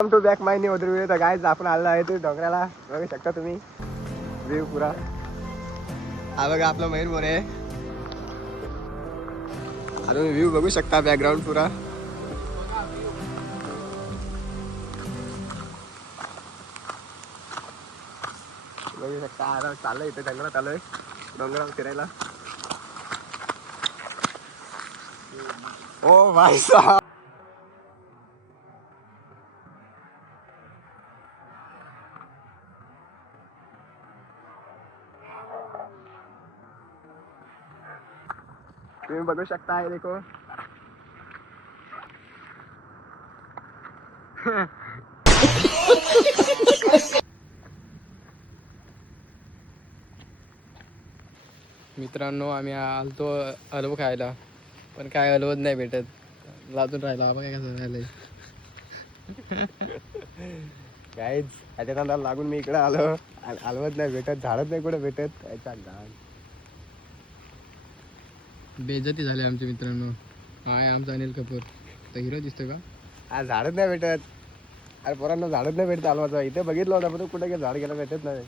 To back my new video. तर guys आपण आलो आहे ते डोंगराला, बघू शकता तुम्ही व्ह्यू पुरा. हा बघा आपला मयूर मोरे आहे. आता तुम्ही व्ह्यू बघू शकता बॅकग्राऊंड पुरा. बघू शकता आता चाललंय इथे जंगलात आलोय डोंगरावर फिरायला. ओ भाई साहब, तुम्ही बघू शकता आहे देखो. मित्रांनो आम्ही आलतो हलवू खायला, पण काय हलवत नाही भेटत, लाजून राहिला. बघा कसं राहिलंय. काहीच ह्याच्या नादाला लागून मी इकडे आलो. हलवत नाही भेटत, झाडत नाही कुठे भेटत. याचा गाण बेइज्जती झाली आमच्या मित्रांनो. काय आमचा अनिल कपूर तर हिरो दिसतो का. आज झाडच नाही भेटत. अरे पोरांना झाडच नाही भेटत हलवायचं. इथे बघितलं होतं पण कुठे झाड गेला भेटत नाही.